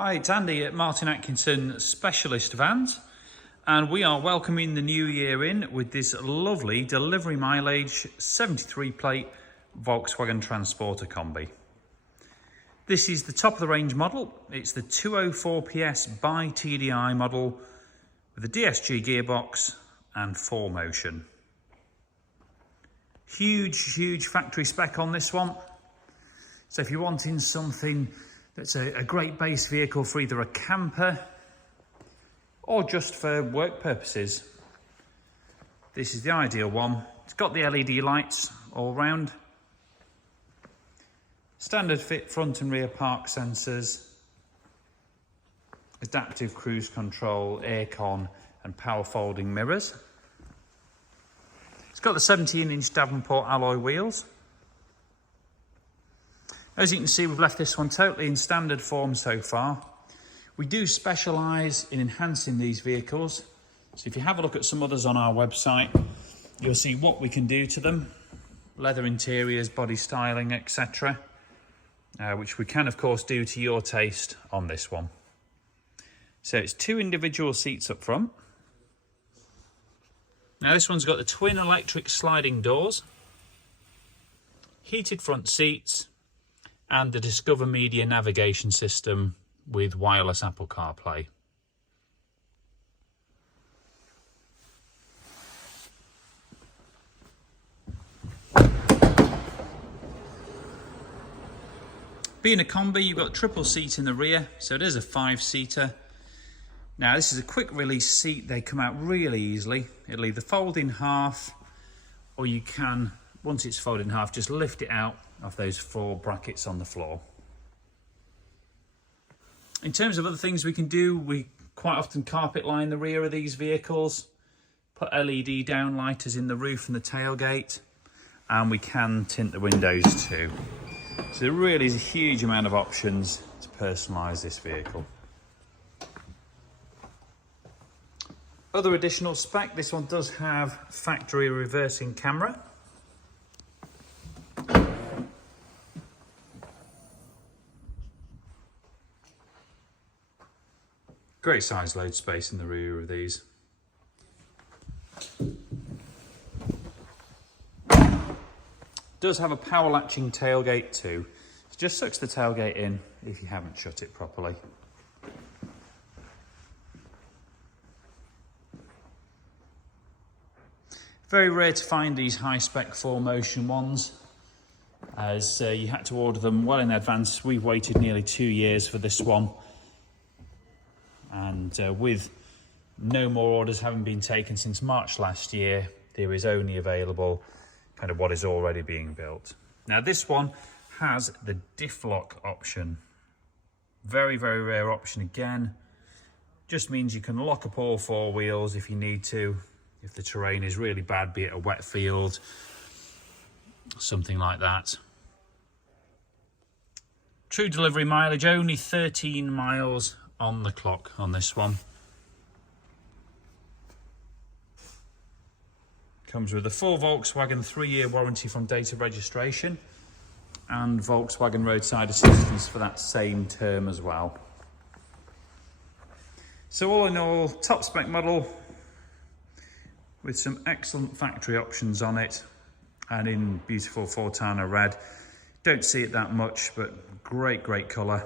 Hi, it's Andy at Martin Atkinson Specialist Vans, and we are welcoming the new year in with this lovely delivery mileage 73 plate Volkswagen Transporter Kombi. This is the top of the range model. It's the 204ps BiTDi model with a DSG gearbox and 4Motion. Huge factory spec on this one. So if you're wanting something that's a great base vehicle for either a camper or just for work purposes, this is the ideal one. It's got the LED lights all round, standard fit front and rear park sensors, adaptive cruise control, aircon and power folding mirrors. It's got the 17-inch Davenport alloy wheels. As you can see, we've left this one totally in standard form so far. We do specialise in enhancing these vehicles. So if you have a look at some others on our website, you'll see what we can do to them. Leather interiors, body styling, etc. Which we can, of course, do to your taste on this one. So it's 2 individual seats up front. Now this one's got the twin electric sliding doors, heated front seats, and the Discover Media navigation system with wireless Apple CarPlay. Being a Kombi, you've got triple seat in the rear, so it is a 5-seater. Now this is a quick release seat. They come out really easily. It'll either fold in half, or you can, once it's folded in half, just lift it out of those 4 brackets on the floor. In terms of other things we can do, we quite often carpet line the rear of these vehicles, put LED downlighters in the roof and the tailgate, and we can tint the windows too. So there really is a huge amount of options to personalise this vehicle. Other additional spec, this one does have factory reversing camera. Great size load space in the rear of these. Does have a power latching tailgate too. It just sucks the tailgate in if you haven't shut it properly. Very rare to find these high spec 4Motion ones, as you had to order them well in advance. We've waited nearly 2 years for this one. And with no more orders having been taken since March last year, there is only available kind of what is already being built. Now this one has the Diff lock option. Very rare option again. Just means you can lock up all 4 wheels if you need to, if the terrain is really bad, be it a wet field, something like that. True delivery mileage, only 13 miles on the clock on this one. Comes with a full Volkswagen 3-year warranty from date of registration and Volkswagen roadside assistance for that same term as well. So all in all, top spec model with some excellent factory options on it, and in beautiful Fortana Red. Don't see it that much, but great colour,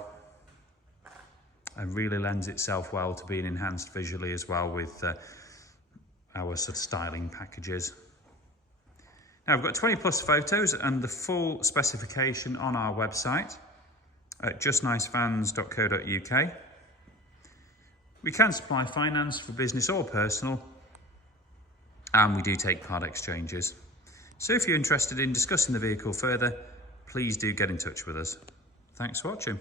and really lends itself well to being enhanced visually as well with our sort of styling packages. Now we've got 20+ photos and the full specification on our website at justnicevans.co.uk. We can supply finance for business or personal, and we do take part exchanges. So if you're interested in discussing the vehicle further, please do get in touch with us. Thanks for watching.